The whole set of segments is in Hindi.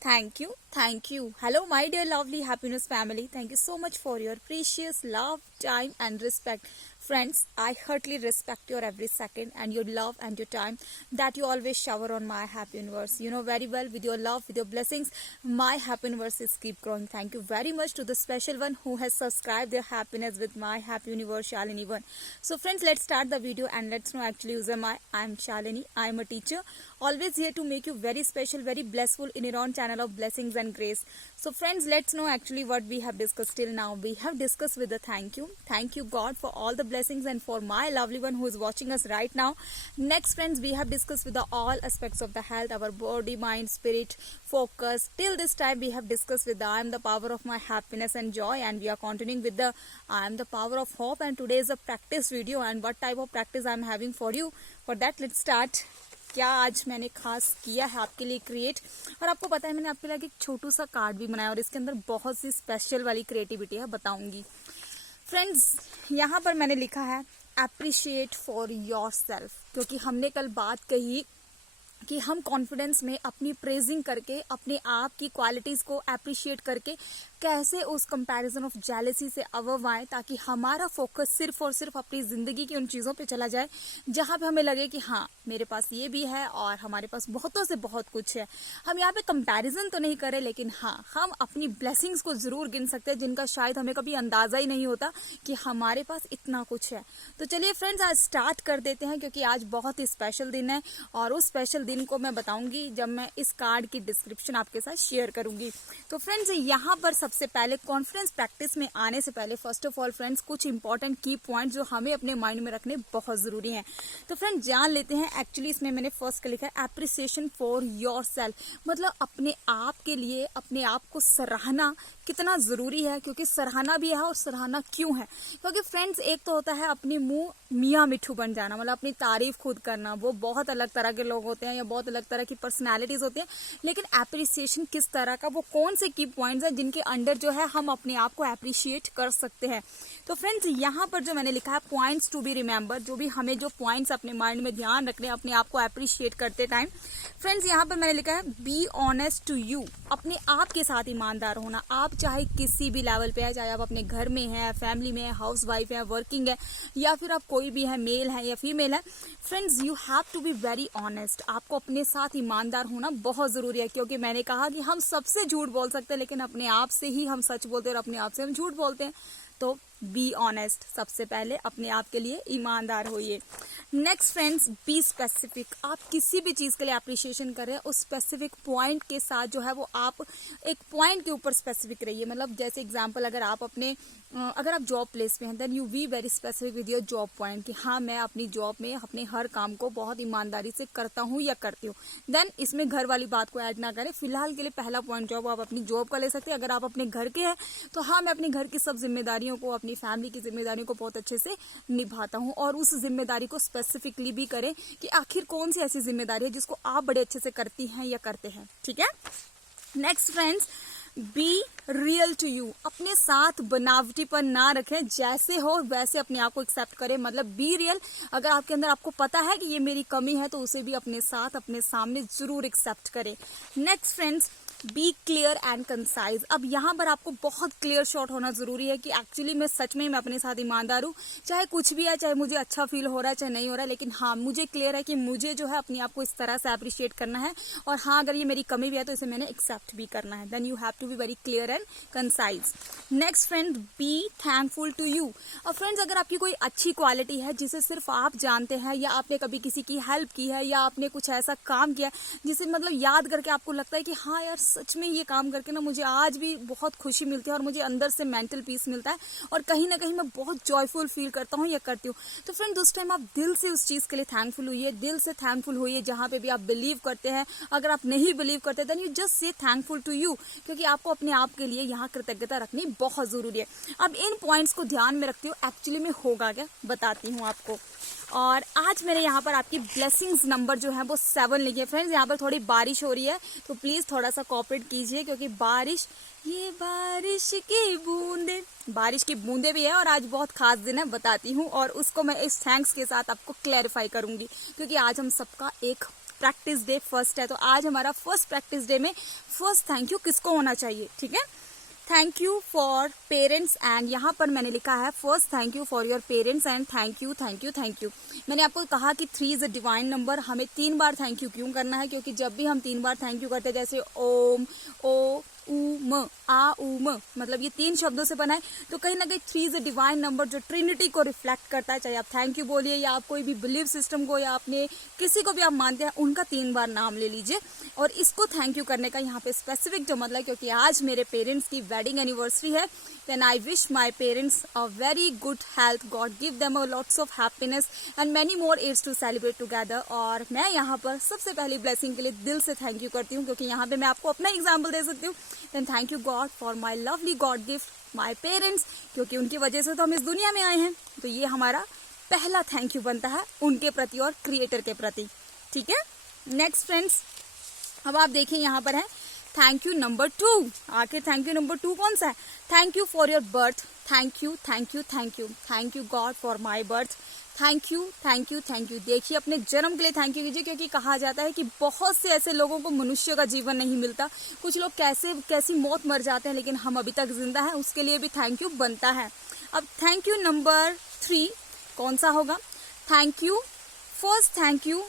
thank you. Hello, my dear lovely happiness family. Thank you so much for your precious love, time, and respect. Friends, I heartily respect your every second and your love and your time that you always shower on my happy universe. You know very well, with your love, with your blessings, my happy universe is keep growing. Thank you very much to the special one who has subscribed their happiness with my happy universe, Shalini one. So friends, let's start the video and let's know actually who's am I. I'm Shalini. I'm a teacher, always here to make you very special, very blissful in your own channel of blessings and grace. So friends, let's know actually what we have discussed till now. We have discussed with the thank you God for all the blessings and for my lovely one who is watching us right now. Next friends, we have discussed with the all aspects of the health, our body, mind, spirit, focus. Till this time we have discussed with the I am the power of my happiness and joy, and we are continuing with the I am the power of hope. And today is a practice video, and what type of practice I am having for you. For that let's start. क्या आज मैंने खास किया है आपके लिए क्रिएट, और आपको पता है मैंने आपके लिए एक छोटू सा कार्ड भी बनाया और इसके अंदर बहुत सी स्पेशल वाली क्रिएटिविटी है, बताऊंगी। फ्रेंड्स, यहाँ पर मैंने लिखा है अप्रिशिएट फॉर योरसेल्फ, क्योंकि हमने कल बात कही कि हम कॉन्फिडेंस में अपनी प्रेजिंग करके अपने आप की क्वालिटीज़ को अप्रिशिएट करके कैसे उस कंपैरिजन ऑफ जेलसी से अवव आए, ताकि हमारा फोकस सिर्फ और सिर्फ अपनी ज़िंदगी की उन चीज़ों पे चला जाए जहाँ पे हमें लगे कि हाँ मेरे पास ये भी है और हमारे पास बहुतों से बहुत कुछ है। हम यहाँ पे कंपैरिजन तो नहीं करें, लेकिन हाँ हम अपनी ब्लेसिंग्स को ज़रूर गिन सकते हैं जिनका शायद हमें कभी अंदाज़ा ही नहीं होता कि हमारे पास इतना कुछ है। तो चलिए फ्रेंड्स, आज स्टार्ट कर देते हैं, क्योंकि आज बहुत ही स्पेशल दिन है और उस स्पेशल दिन को मैं बताऊंगी जब मैं इस कार्ड की डिस्क्रिप्शन आपके साथ शेयर करूंगी। तो फ्रेंड्स, यहाँ पर सबसे पहले कॉन्फिडेंस प्रैक्टिस में आने से पहले फर्स्ट ऑफ ऑल फ्रेंड्स कुछ इंपॉर्टेंट की पॉइंट जो हमें अपने माइंड में रखने बहुत जरूरी हैं। तो फ्रेंड्स जान लेते हैं। एक्चुअली इसमें मैंने फर्स्ट लिखा है एप्रिसिएशन फॉर योरसेल्फ, मतलब अपने आप के लिए अपने आप को सराहना कितना जरूरी है, क्योंकि सराहना भी है और सराहना क्यों है, क्योंकि फ्रेंड्स एक तो होता है अपने मुंह मियाँ मिठू बन जाना, मतलब अपनी तारीफ खुद करना, वो बहुत अलग तरह के लोग होते हैं या बहुत अलग तरह की पर्सनालिटीज होती हैं। लेकिन एप्रिसिएशन किस तरह का, वो कौन से की पॉइंट्स हैं जिनके अंडर जो है हम अपने आप को एप्रिशिएट कर सकते हैं। तो फ्रेंड्स यहाँ पर जो मैंने लिखा है पॉइंट्स टू बी रिमेंबर, जो भी हमें जो पॉइंट्स अपने माइंड में ध्यान रखने अपने आप को एप्रिशिएट करते टाइम। फ्रेंड्स यहाँ पर मैंने लिखा है बी ऑनेस्ट टू यू, अपने आप के साथ ईमानदार होना। आप चाहे किसी भी लेवल पे है, चाहे आप अपने घर में है, फैमिली में है, हाउस वाइफ है, वर्किंग है, या फिर आप कोई भी है, मेल है या फीमेल है, friends you have to be very honest. आपको अपने साथ ईमानदार होना बहुत जरूरी है, क्योंकि मैंने कहा कि हम सबसे झूठ बोल सकते हैं लेकिन अपने आप से ही हम सच बोलते हैं और अपने आप से हम झूठ बोलते हैं। तो बी ऑनेस्ट, सबसे पहले अपने आप के लिए ईमानदार होइए। Next friends, be specific. आप किसी भी चीज़ के लिए अप्रिशिएशन करें उस स्पेसिफिक पॉइंट के साथ जो है वो आप एक पॉइंट के ऊपर स्पेसिफिक रहिए। मतलब जैसे एग्जांपल, अगर आप जॉब प्लेस पे हैं then you be very specific with your job point, कि हाँ मैं अपनी जॉब में अपने हर काम को बहुत ईमानदारी से करता हूँ या करती हूँ। देन इसमें घर वाली बात को ऐड ना करें। फिलहाल के लिए पहला पॉइंट जो आप अपनी जॉब का ले सकते हैं। अगर आप अपने घर के हैं तो हाँ मैं अपने घर की सब जिम्मेदारियों को, अपनी फैमिली की जिम्मेदारियों को बहुत अच्छे से निभाता हूँ, और उस जिम्मेदारी को स्पेसिफिकली भी करें कि आखिर कौन सी ऐसी जिम्मेदारी है जिसको आप बड़े अच्छे से करती हैं या करते हैं। ठीक है। Next friends, be real to you. अपने साथ बनावटीपन ना रखें, जैसे हो वैसे अपने आप को एक्सेप्ट करें। मतलब बी रियल। अगर आपके अंदर आपको पता है कि ये मेरी कमी है तो उसे भी अपने साथ अपने सामने जरूर एक्सेप्ट करें। Next friends, be clear and concise. अब यहाँ पर आपको बहुत क्लियर शॉट होना जरूरी है कि एक्चुअली मैं सच में मैं अपने साथ ईमानदार हूँ, चाहे कुछ भी है, चाहे मुझे अच्छा फील हो रहा है चाहे नहीं हो रहा है, लेकिन हाँ मुझे क्लियर है कि मुझे जो है अपने आप को इस तरह से अप्रिशिएट करना है, और हाँ अगर ये मेरी कमी भी है तो इसे मैंने एक्सेप्ट भी करना है। Then you have to be very clear and concise. Next friend, be thankful to you. और फ्रेंड्स अगर आपकी कोई अच्छी क्वालिटी है जिसे सिर्फ आप जानते हैं, या आपने कभी किसी की हेल्प की है, या आपने कुछ ऐसा काम किया जिसे मतलब याद करके आपको लगता है कि हाँ यार सच में ये काम करके ना मुझे आज भी बहुत खुशी मिलती है और मुझे अंदर से मेंटल पीस मिलता है और कहीं ना कहीं मैं बहुत जॉयफुल फील करता हूँ या करती हूँ, तो फ्रेंड उस टाइम आप दिल से उस चीज़ के लिए थैंकफुल होइए, दिल से थैंकफुल होइए जहाँ पे भी आप बिलीव करते हैं। अगर आप नहीं बिलीव करते then you just say thankful to you, क्योंकि आपको अपने आप के लिए यहाँ कृतज्ञता रखनी बहुत ज़रूरी है। अब इन पॉइंट्स को ध्यान में रखते हो एक्चुअली में होगा क्या बताती हूँ आपको। और आज मेरे यहाँ पर आपकी ब्लेसिंग्स नंबर जो है वो 7 लिखे। फ्रेंड्स यहाँ पर थोड़ी बारिश हो रही है तो प्लीज़ थोड़ा सा कोऑपरेट कीजिए, क्योंकि ये बारिश की बूंदे भी है और आज बहुत खास दिन है, बताती हूँ, और उसको मैं इस थैंक्स के साथ आपको क्लैरिफाई करूंगी, क्योंकि आज हम सबका एक प्रैक्टिस डे फर्स्ट है, तो आज हमारा फर्स्ट प्रैक्टिस डे में फर्स्ट थैंक यू किसको होना चाहिए, ठीक है। Thank you for parents, and यहाँ पर मैंने लिखा है first thank you for your parents and thank you thank you thank you. मैंने आपको कहा कि 3 इज अ डिवाइन नंबर, हमें 3 बार थैंक यू क्यों करना है, क्योंकि जब भी हम 3 बार थैंक यू करते हैं, जैसे ओम, ओ, उ, म, आ, उ, म, मतलब ये 3 शब्दों से बना है, तो कहीं ना कहीं 3 इज अ डिवाइन नंबर जो ट्रिनिटी को रिफ्लेक्ट करता है। चाहे आप थैंक यू बोलिए या आप कोई भी बिलीव सिस्टम को या अपने किसी को भी आप मानते हैं, उनका 3 बार नाम ले लीजिए। और इसको थैंक यू करने का यहाँ पे स्पेसिफिक जो मतलब, क्योंकि आज मेरे पेरेंट्स की वेडिंग एनिवर्सरी है, then I wish my parents a very good health, God give them a lots of happiness and many more years to celebrate together. और मैं यहाँ पर सबसे पहली ब्लेसिंग के लिए दिल से थैंक यू करती हूँ, क्योंकि यहाँ पे मैं आपको अपना एग्जाम्पल दे सकती हूँ। Then thank you God for my lovely God gift my parents, क्योंकि उनकी वजह से तो हम इस दुनिया में आए हैं, तो ये हमारा पहला थैंक यू बनता है उनके प्रति और क्रिएटर के प्रति, ठीक है। नेक्स्ट फ्रेंड्स, अब आप देखिए यहाँ पर है थैंक यू नंबर 2। आखिर थैंक यू नंबर 2 कौन सा है? Thank you for your birth, thank you thank you thank you, thank you God for my birth, thank you thank you thank you. देखिए अपने जन्म के लिए थैंक यू कीजिए, क्योंकि कहा जाता है कि बहुत से ऐसे लोगों को मनुष्य का जीवन नहीं मिलता, कुछ लोग कैसी मौत मर जाते हैं, लेकिन हम अभी तक जिंदा हैं, उसके लिए भी थैंक यू बनता है। अब थैंक यू नंबर 3 कौन सा होगा? Thank you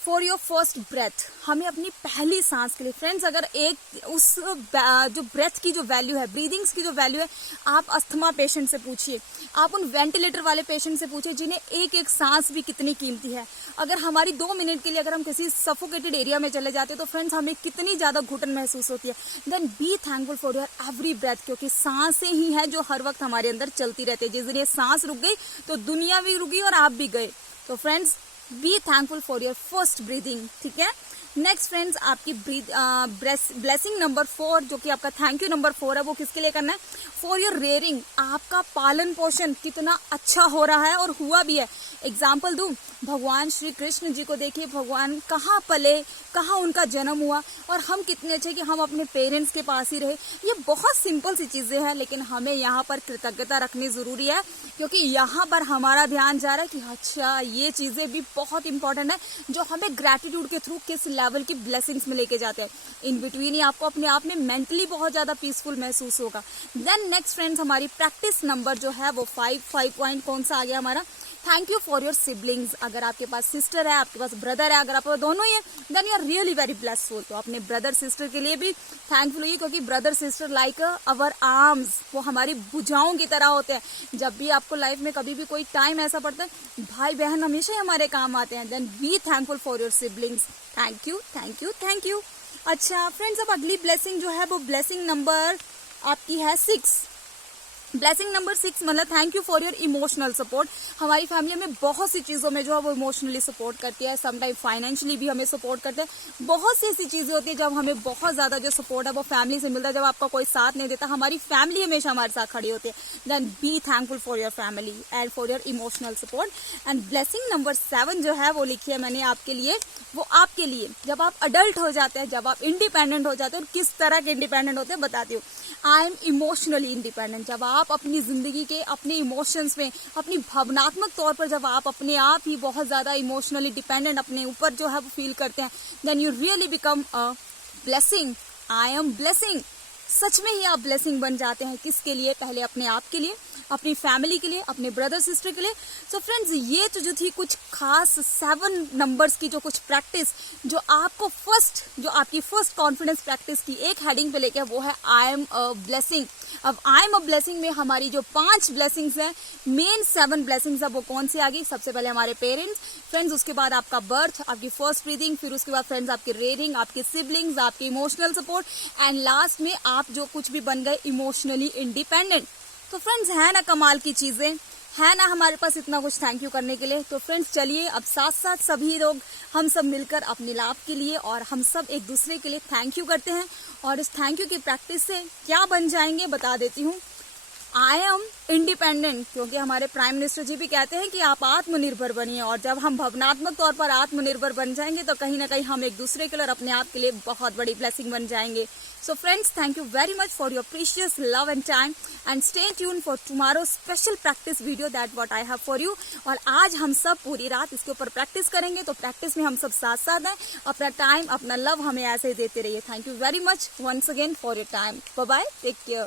for your first breath, हमें अपनी पहली सांस के लिए। फ्रेंड्स, अगर एक उस जो ब्रेथ की जो वैल्यू है, ब्रीदिंग्स की जो वैल्यू है, आप अस्थमा पेशेंट से पूछिए, आप उन वेंटिलेटर वाले पेशेंट से पूछिए जिन्हें एक एक सांस भी कितनी कीमती है। अगर हमारी 2 मिनट के लिए अगर हम किसी सफोकेटेड एरिया में चले जाते हैं, तो फ्रेंड्स हमें कितनी ज्यादा घुटन महसूस होती है। Then be thankful for your every breath, क्योंकि सांसें ही है जो हर वक्त हमारे अंदर चलती रहती है। जिस दिन ये सांस रुक गई तो दुनिया भी रुकी और आप भी गए। तो friends B thankful for your first breathing, ठीक है। नेक्स्ट फ्रेंड्स, आपकी ब्लेसिंग नंबर 4 जो कि आपका थैंक यू नंबर 4 है, वो किसके लिए करना है? फॉर योर रेयरिंग, आपका पालन पोषण कितना अच्छा हो रहा है और हुआ भी है। एग्जाम्पल दूं, भगवान श्री कृष्ण जी को देखिए, भगवान कहाँ पले, कहाँ उनका जन्म हुआ, और हम कितने अच्छे कि हम अपने पेरेंट्स के पास ही रहे। ये बहुत सिंपल सी चीजें हैं, लेकिन हमें यहाँ पर कृतज्ञता रखनी जरूरी है, क्योंकि यहाँ पर हमारा ध्यान जा रहा है कि अच्छा ये चीजें भी बहुत इंपॉर्टेंट है, जो हमें ग्रेटिट्यूड के थ्रू किस लेवल की ब्लेसिंग्स में लेके जाते हैं। इन बिटवीन ही आपको अपने आप में मेंटली बहुत ज्यादा पीसफुल महसूस होगा। देन नेक्स्ट फ्रेंड्स, हमारी प्रैक्टिस नंबर जो है वो 5 पॉइंट कौन सा आ गया हमारा? Thank you for your siblings. अगर आपके पास सिस्टर है, आपके पास ब्रदर है, अगर आप दोनों ही है, then you are really very blessful. तो अपने ब्रदर सिस्टर के लिए भी थैंकफुल होइए, क्योंकि brother sister like our arms, वो हमारी भुजाओं की तरह होते हैं। जब भी आपको लाइफ में कभी भी कोई टाइम ऐसा पड़ता है, भाई बहन हमेशा ही हमारे काम आते हैं। Then be thankful for your siblings. Thank you thank you thank you. अच्छा फ्रेंड्स, अब अगली ब्लेसिंग जो है वो ब्लेसिंग नंबर आपकी है 6। ब्लेसिंग नंबर 6 मतलब thank you for your emotional support. हमारी फैमिली में बहुत सी चीज़ों में जो है वो इमोशनली सपोर्ट करती है, समटाइम फाइनेंशियली भी हमें सपोर्ट करते हैं। बहुत सी ऐसी चीज़ें होती है जब हमें बहुत ज़्यादा जो सपोर्ट है वो फैमिली से मिलता है। जब आपका कोई साथ नहीं देता, हमारी फैमिली हमेशा हमारे साथ खड़ी होती है। Then be thankful for your family and for your emotional support. And blessing number 7 जो है वो लिखी है मैंने आपके लिए, वो आपके लिए जब आप अडल्ट हो जाते हैं, जब आप इंडिपेंडेंट हो जाते हैं, और किस तरह के इंडिपेंडेंट होते हैं बताती हूँ। आई एम इमोशनली इंडिपेंडेंट, जब आप अपनी जिंदगी के अपने इमोशंस में, अपनी भावनात्मक तौर पर जब आप अपने आप ही बहुत ज्यादा इमोशनली डिपेंडेंट अपने ऊपर जो है वो फील करते हैं, then you really become a blessing. I am blessing, सच में ही आप ब्लेसिंग बन जाते हैं। किसके लिए? पहले अपने आप के लिए, अपनी फैमिली के लिए, अपने ब्रदर सिस्टर के लिए। सो फ्रेंड्स, ये तो जो थी कुछ खास 7 नंबर्स की जो कुछ प्रैक्टिस जो आपको जो आपकी फर्स्ट कॉन्फिडेंस प्रैक्टिस की एक हेडिंग पे लेके, वो है आई एम अ ब्लेसिंग। अब आई एम अ ब्लेसिंग में हमारी जो 5 ब्लेसिंग्स हैं, मेन 7 ब्लेसिंग्स है वो कौन सी आ गई? सबसे पहले हमारे पेरेंट्स, फ्रेंड्स, उसके बाद आपका बर्थ, आपकी फर्स्ट ब्रीदिंग, फिर उसके बाद फ्रेंड्स आपकी रेयरिंग, आपके सिबलिंग्स, आपके इमोशनल सपोर्ट, एंड लास्ट में आप जो कुछ भी बन गए इमोशनली इंडिपेंडेंट। तो फ्रेंड्स, है ना कमाल की चीजें, है ना हमारे पास इतना कुछ थैंक यू करने के लिए। तो फ्रेंड्स चलिए अब साथ साथ सभी लोग हम सब मिलकर अपने लाभ के लिए और हम सब एक दूसरे के लिए थैंक यू करते हैं। और इस थैंक यू की प्रैक्टिस से क्या बन जाएंगे बता देती हूँ। आई एम इंडिपेंडेंट, क्योंकि हमारे प्राइम मिनिस्टर जी भी कहते हैं कि आप आत्मनिर्भर बनिए, और जब हम भावनात्मक तौर पर आत्मनिर्भर बन जाएंगे तो कहीं ना कहीं हम एक दूसरे के लिए और अपने आप के लिए बहुत बड़ी ब्लेसिंग बन जाएंगे. So friends, thank you very much for your precious love and time, and stay tune for tomorrow special practice video that what I have for you. और आज हम सब पूरी रात इसके ऊपर प्रैक्टिस करेंगे, तो प्रैक्टिस में हम सब साथ साथ हैं. अपना टाइम, अपना लव हमें ऐसे ही देते रहिए. Thank you very much once again for your time. Bye bye, take care.